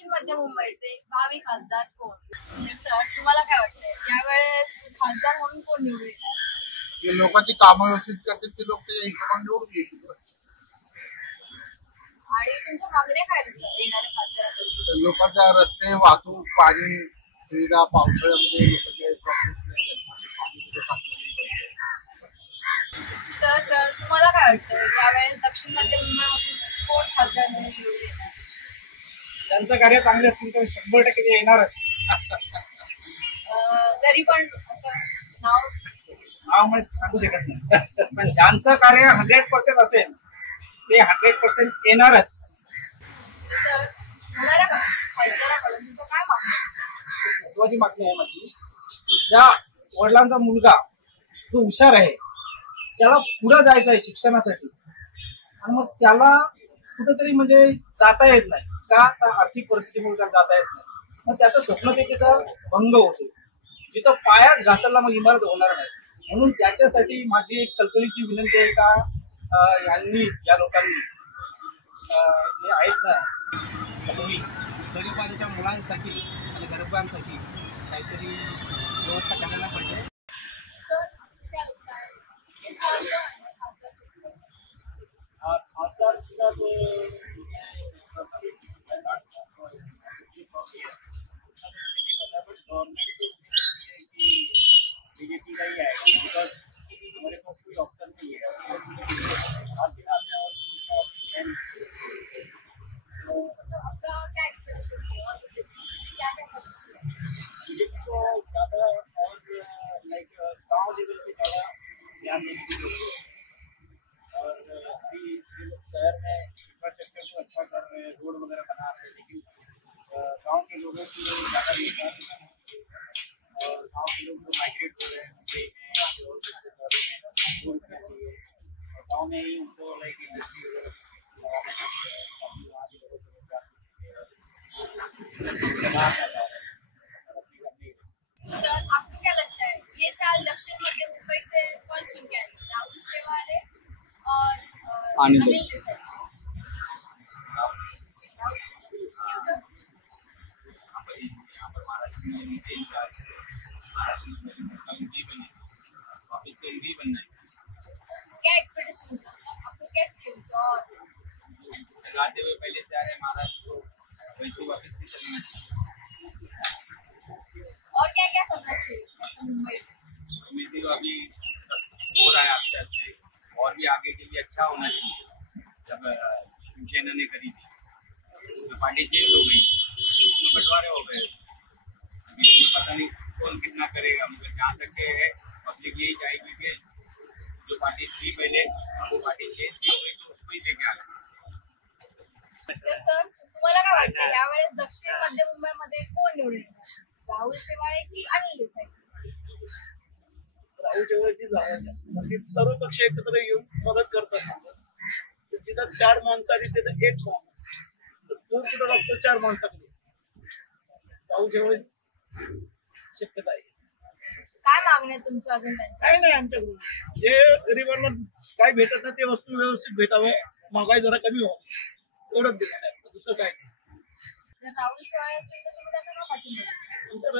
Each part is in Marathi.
दक्षिण मध्य मुंबईचे भावी खासदार कोण? म्हणजे सर तुम्हाला काय वाटतंय यावेळेस खासदार म्हणून कोण निवडून येणार? जे लोकांची कामं व्यवस्थित करतील ते लोक त्याच्या हिशोबाने निवडून येतील. आणि तुमच्या मागण्या काय सर येणाऱ्या खासदाराकडून? लोकांचा रस्ते, वाहतूक, पाणी सुविधा, पावसाळ्यामध्ये लोकांचे प्रॉब्लेम्स तर सर तुम्हाला काय वाटतं यावेळेस दक्षिण मध्य मुंबईमधून कोण खासदार म्हणून निवडून येणार? त्यांचं कार्य चांगले असतील तर 100% ते येणारच. तरी पण असं नाव म्हणजे सांगू शकत नाही, पण ज्यांचं कार्य 100% असेल ते 100% येणारच. सर होणाऱ्या खासदाराकडून तुमचं काय मागणं आहे? महत्वाची मागणी आहे माझी, ज्या वडिलांचा मुलगा जो हुशार आहे त्याला पुढे जायचं आहे शिक्षणासाठी आणि मग त्याला कुठेतरी म्हणजे जाता येत नाही का, आर्थिक परिस्थितीमुळे त्याला जाता येत नाही, मग त्याचं स्वप्न तिथं भंग होतो, जिथं पायाच घासायला मग इमारत होणार नाही. म्हणून त्याच्यासाठी माझी एक कल्पनेची विनंती आहे का यांनी या लोकांनी जे आहेत ना तुम्ही गरिबांच्या मुलांसाठी आणि गरिबांसाठी काहीतरी व्यवस्था करायला पाहिजे. बीजेपी का ही है, बिकॉज हमारे पास कोई ऑप्शन नहीं है और बिना अपने आपका क्या एक्सपेक्टेशन है और क्या बीजेपी को ज़्यादा और लाइक गाँव लेवल पे ज़्यादा ध्यान देने की जरूरत है. और अभी ये लोग शहर में इंफ्रास्ट्रक्चर को अच्छा कर रहे हैं, रोड वगैरह बना रहे हैं, लेकिन गाँव के लोगों की ज़्यादा रोजगार और गाँव के लोग जो माइग्रेट हो रहे हैं मुंबई में या फिर और दूसरे शहरों में, वो चाहिए और गाँव में ही उनको लाइक इंडस्ट्री लगाना चाहिए ताकि वहाँ के लोगों को रोजगार मिले. सर आपको क्या लगता है ये साल दक्षिण मध्य मुंबई से कौन चुन के आएंगे, राहुल शेवारे और अनिल देसाई? क्या एक्सपेक्टेशन आपको, क्या स्किल्स और लगाते हुए पहले से आ रहे महाराष्ट्र को वैसे वापस से चलेंगे. और क्या क्या करना चाहिए मुंबई में? उम्मीद अभी सब हो रहा है आस्ते आस्ते, और भी आगे के लिए अच्छा होना चाहिए. जब शिवसेना ने करी थी तो पार्टी चेंज हो गई, तो बंटवारे हो गए, इसमें पता नहीं कौन कितना करेगा, मगर जहाँ तक है पब्लिक यही चाहेगी कि जो पार्टी थी पहले वो पार्टी चेंज की हो गई तो उसको ही लेके आ गए. तर सर तुम्हाला काय वाटतं यावेळेस दक्षिण मध्य मुंबईमध्ये कोण निवडून येणार, राहुल शेवाळे की अनिल देसाई? राहुल शेवाळेची सर्व पक्ष एकत्र येऊन मदत करतात. जिथं 4 माणसांनी तिथं 1 माणूस, तर दूर कुठं लागतो 4 माणसाकडे. राहुल शेवाळे शक्यता आहे. काय मागणी आहे तुमचं अजून त्यांचं? काय नाही आमच्याकडून, जे गरिबांना काय भेटत नाही ते वस्तू व्यवस्थित भेटावं, महागाई जरा कमी व्हावं, एवढंच दिलं आहे. दुसरं काय नाही. जर राहुल शेवाळे असतील तर तुम्ही त्यांना का पाठिंबा द्याल? नंतर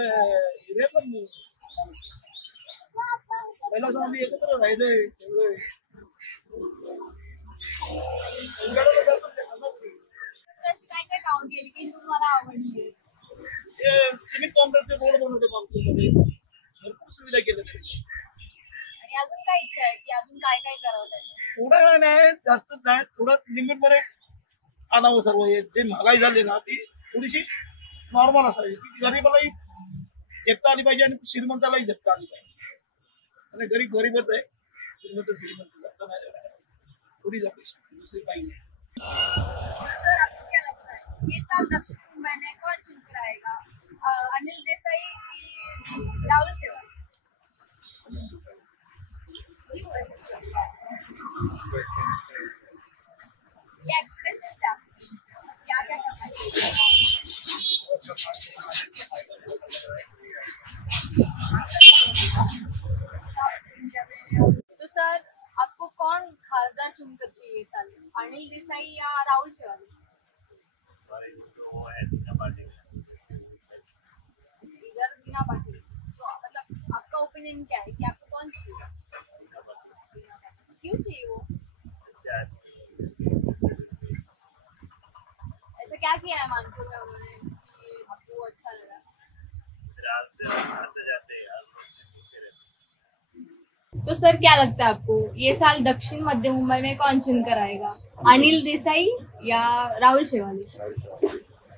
हिरे पण पहिला जाऊन आम्ही एकत्र राहिलोय एवढं तशी काय काय काम केली की तुम्हाला आवडली? सिमेंट काउंटरचे रोड बनवले बांबूमध्ये, भरपूर सुविधा केल्या त्यांनी. आणि अजून काय इच्छा आहे की अजून काय काय करावं त्याचं? थोडं नाही, जास्त नाही, थोडं लिमिट मध्ये आणावं. सर्व जे महागाई झाली ना ती थोडीशी नॉर्मल असावी, ती गरीबालाही झेपता आली पाहिजे आणि श्रीमंतालाही झेपता आली पाहिजे. आणि गरीब गरीबच आहे, श्रीमंत असं नाही, थोडीच अपेक्षा, दुसरी पाहिजे. सर आपको क्या लगता है ये साल दक्षिण मुंबई में कौन चुन कर आएगा, अनिल देसाई की राहुल शेवाळे? क्या एक्सप्रेशन है आपकी, क्या क्या करना चाहिए? तो सर आपको कौन खासदार चुनकर चाहिए साल, अनिल देसाई या राहुल शेवाळे? रीजनिंग क्या है कि आपको कौन चाहिए? क्यों चाहिए वो? ऐसा क्या किया है मानपुर में उन्होंने कि आपको वो अच्छा लगा? तो सर क्या लगता है आपको ये साल दक्षिण मध्य मुंबई में कौन चुनकर आएगा? अनिल देसाई या राहुल शेवाली?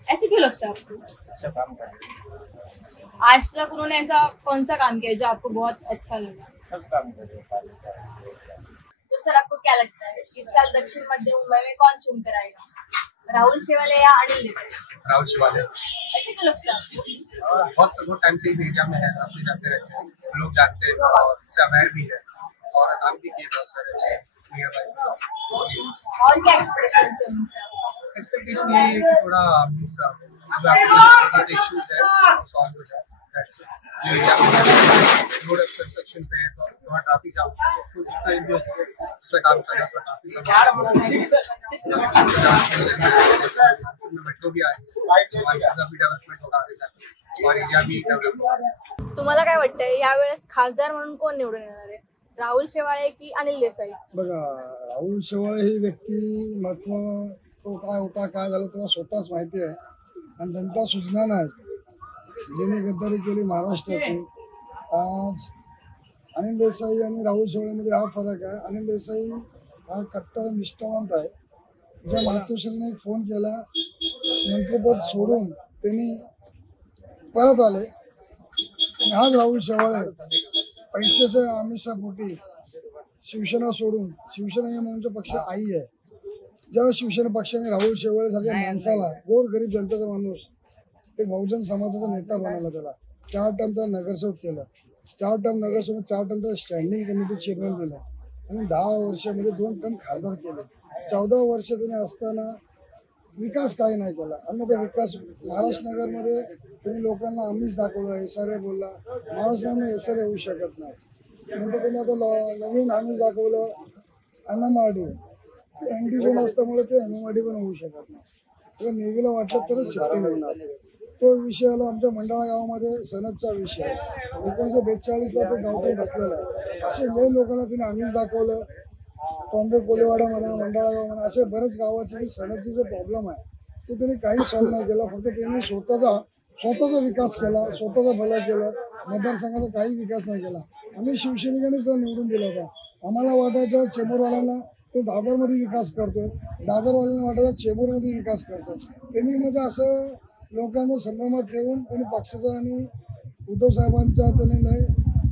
ऐसे क्यों लगता है आपको? अच्छा काम कर रहे आज तक उन्होंने ऐसा कौन सा काम किया जो आपको बहुत अच्छा लगा? सब काम कर रहे तो सर आपको क्या लगता है इस साल दक्षिण मध्य मुंबई में कौन चुनकर आएगा? राहुल शेवाले या अनिल देसाई? राहुल शिवाले। ऐसे क्यों लगता है आपको? बहुत टाइम से इस एरिया में है, अपने जाते रहते हैं, लोग जानते हैं और उससे अवेयर भी है और काम भी किए बहुत सारे अच्छे। और क्या एक्सपेक्टेशन है उनसे? एक्सपेक्टेशन ये है कि थोड़ा जो इश्यूज है वो सॉल्व हो जाए। जो एरिया में रोड कंस्ट्रक्शन पे थोड़ा ट्रैफिक जाम है, उसको जितना इजी हो सके उस पर काम करना, थोड़ा ट्रैफिक मेट्रो भी आए भी डेवलपमेंट होगा आगे जाके और एरिया भी डेवलप होगा। तुम्हाला काय वाटतंय यावेळेस खासदार म्हणून कोण निवडून येणार आहे? राहुल शेवाळे की अनिल देसाई? बघा, राहुल शेवाळे ही व्यक्तिमत्व तो काय होता काय झालं तेव्हा स्वतःच माहिती आहे आणि जनता सुज्ञान आहे. ज्यांनी गद्दारी केली महाराष्ट्राची. आज अनिल देसाई आणि राहुल शेवाळेमध्ये हा फरक आहे. अनिल देसाई हा कट्टर निष्ठावंत आहे. ज्या मातोश्रीने एक फोन केला, मंत्रिपद सोडून त्यांनी परत आले. आणि आज राहुल शेवाळे पैशाच्या आमिषापोटी शिवसेना सोडून, शिवसेना हे म्हणजे पक्ष आई आहे. ज्या शिवसेना पक्षाने राहुल शेवाळे सारख्या माणसाला, गोर गरीब जनतेचा माणूस, एक बहुजन समाजाचा नेता बनवला, त्याला 4 टर्म त्याला नगरसेवक केलं, 4 टर्म नगरसेवक, 4 टर्म त्याला स्टँडिंग कमिटी चेअरमॅन दिलं आणि 10 वर्षामध्ये 2 टर्म खासदार केले. 14 वर्ष त्याने असताना विकास काही नाही केला. आणि त्या विकास महाराष्ट्र नगरमध्ये त्यांनी लोकांना आम्हीच दाखवलं, SRA बोलला. महाराष्ट्रामध्ये SRA होऊ शकत नाही. नंतर त्यांनी आता नवीन आम्हीच दाखवलं MMRD. ND झोन असल्यामुळे ते MMRD पण होऊ शकत नाही. तर नेव्हीला वाटलं तरच शिफ्टिंग होणार. तो विषय आला आमच्या मंडाळा गावामध्ये सनदचा विषय. 1942ला ते गावठी बसलेला आहे. असे लय लोकांना त्यांनी आम्हीच दाखवलं. बॉम्बे कोलेवाडा म्हणा, मंडाळा गाव म्हणा, असे बरेच गावाचे सनदचे जो प्रॉब्लेम आहे तो त्यांनी काही सॉल्व्ह नाही केला. फक्त त्यांनी स्वतःचा विकास केला, स्वतःचा भला केला. मतदारसंघाचा काही विकास नाही केला. आम्ही शिवसैनिकांनीच निवडून दिला होता. आम्हाला वाटायचं चेंबूरवाल्यांना तो दादरमध्ये विकास करतोय, दादरवाल्यांना वाटायचं चेंबूरमध्ये विकास करतोय. त्यांनी म्हणजे असं लोकांना संभ्रमात ठेवून त्यांनी पक्षाचा आणि उद्धव साहेबांचा त्यांनी लय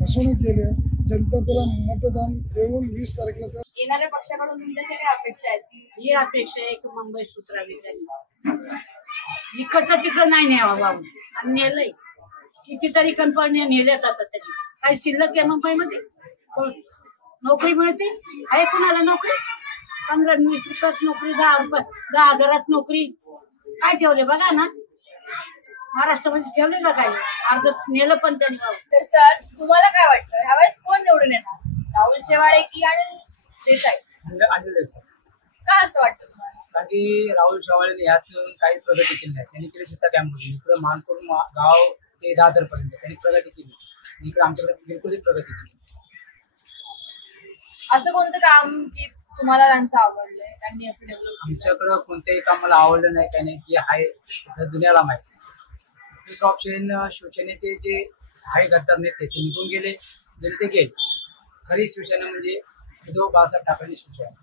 फसवणूक केली आहे. जनता त्याला मतदान देऊन 20 तारखेला येणाऱ्या पक्षाकडून तुमच्याशी काय अपेक्षा आहेत? ही अपेक्षा आहे की मुंबई सुधारावी त्यांनी. इकडचं तिकडं नाही न्यावा बाबू, आणि नेलंय कितीतरी कंपन्या नेल्यात आता. त्यांनी काही शिल्लक आहे मुंबईमध्ये? नोकरी मिळते आहे कोणाला? नोकरी 15-20 रुपयात नोकरी, 10,000 नोकरी काय ठेवले बघा ना. महाराष्ट्रामध्ये ठेवले का काय? अर्ध नेलं पण त्यांनी. तर सर तुम्हाला काय वाटतं ह्यावेळेस कोण निवडून येणार? राहुल शेवाळे की अनिल देसाई? अनिल देसाई. का असं वाटतं तुम्हाला? कारण की राहुल शेवाळेने यात काही प्रगती केली नाही. त्यांनी केली सीता कॅम्पमधून इकडे मानपूर गाव ते दादरपर्यंत त्यांनी प्रगती केली. इकडे आमच्याकडे बिलकुल प्रगती केली. असं कोणतं काम की तुम्हाला त्यांचं आवडलंय, त्यांनी असं डेव्हलप? आमच्याकडं कोणतेही काम मला आवडलं नाही. त्याने जे आहे दुनियाला माहिती. ऑप्शन शिवसेनेचे जे आहे गद्दार नेते ते निघून गेले, ते गेले. खरी शिवसेना म्हणजे उद्धव बाळासाहेब ठाकरे शिवसेना.